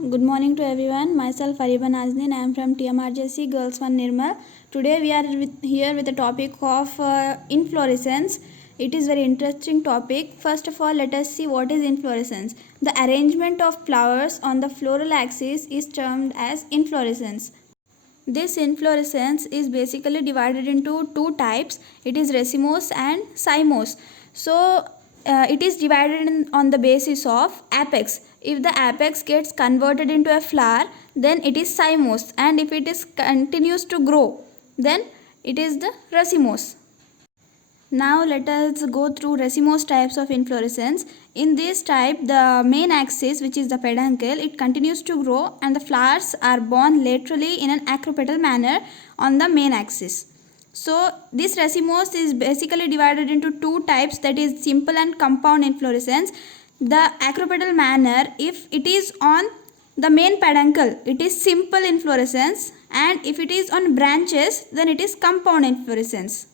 Good morning to everyone. Myself Ariba Nazneen. I am from TMRJC Girls 1 Nirmal. Today we are here with the topic of inflorescence. It is very interesting topic. First of all, let us see what is inflorescence. The arrangement of flowers on the floral axis is termed as inflorescence. This inflorescence is basically divided into two types. It is racemose and cymose. So it is divided on the basis of apex. If the apex gets converted into a flower, then it is cymose, and if it is continues to grow, then it is the racemose. Now let us go through racemose types of inflorescence. In this type, the main axis, which is the peduncle, it continues to grow and the flowers are borne laterally in an acropetal manner on the main axis. So this racemose is basically divided into two types, that is simple and compound inflorescence. The acropetal manner, if it is on the main peduncle, it is simple inflorescence, and if it is on branches, then it is compound inflorescence.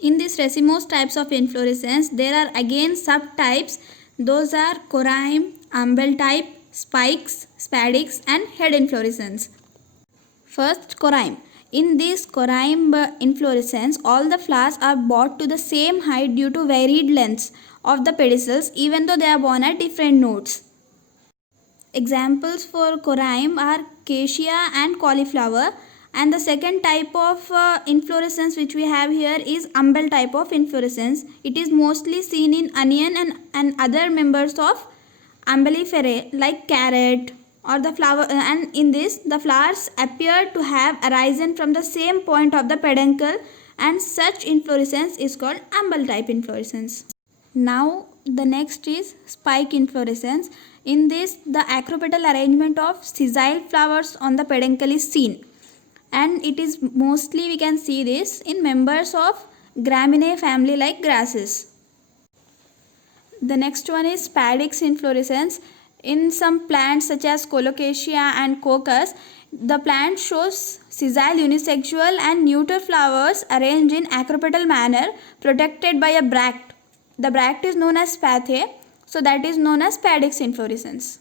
In these racemose types of inflorescence, there are again subtypes. Those are corymb, umbel type, spikes, spadix, and head inflorescence. First, corymb. In this corymb inflorescence, all the flowers are brought to the same height due to varied lengths of the pedicels, even though they are born at different nodes. Examples for corymb are cassia and cauliflower. And the second type of inflorescence which we have here is umbel type of inflorescence. It is mostly seen in onion and other members of umbelliferae like carrot or the flower, and in this the flowers appear to have arisen from the same point of the peduncle, and such inflorescence is called umbel type inflorescence. Now the next is spike inflorescence. In this, the acropetal arrangement of sessile flowers on the peduncle is seen, and it is mostly we can see this in members of Gramineae family like grasses. The next one is spadix inflorescence. In some plants such as colocasia and cocos, the plant shows sessile unisexual and neuter flowers arranged in acropetal manner protected by a bract. The bract is known as spathe, so that is known as spadix inflorescence.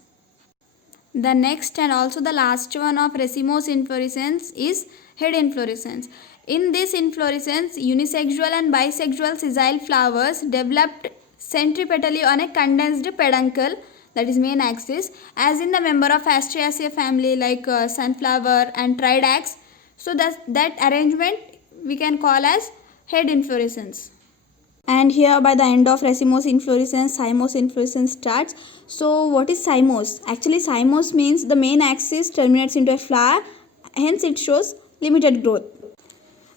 The next and also the last one of racemose inflorescence is head inflorescence. In this inflorescence, unisexual and bisexual sessile flowers developed centripetally on a condensed peduncle, that is main axis, as in the member of Asteraceae family like sunflower and tridax. So that arrangement we can call as head inflorescence. And here by the end of racemose inflorescence, cymose inflorescence starts. So what is cymose? Actually cymose means the main axis terminates into a flower, hence it shows limited growth.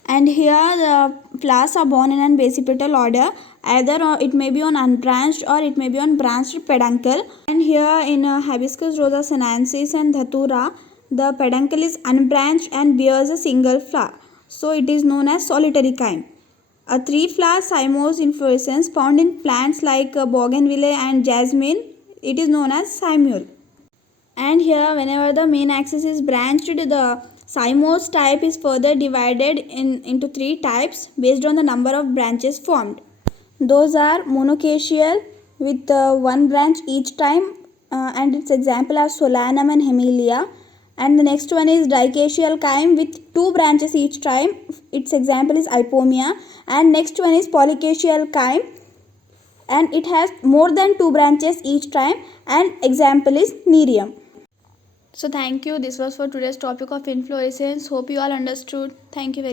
And here the flowers are borne in an basipetal order, either it may be on unbranched or it may be on branched peduncle. And here in Hibiscus rosa sinensis and Dhatura, the peduncle is unbranched and bears a single flower, so it is known as solitary chyme. A three-flower cymose inflorescence found in plants like bougainvillea and jasmine, it is known as cymule. And here whenever the main axis is branched, the cymose type is further divided into three types based on the number of branches formed. Those are monocacial with one branch each time, and its example are solanum and hemilia. And the next one is dicacial chyme with two branches each time. Its example is ipomia. And next one is polycacial chyme, and it has more than two branches each time, and example is nerium. So thank you. This was for today's topic of inflorescence. Hope you all understood. Thank you very much.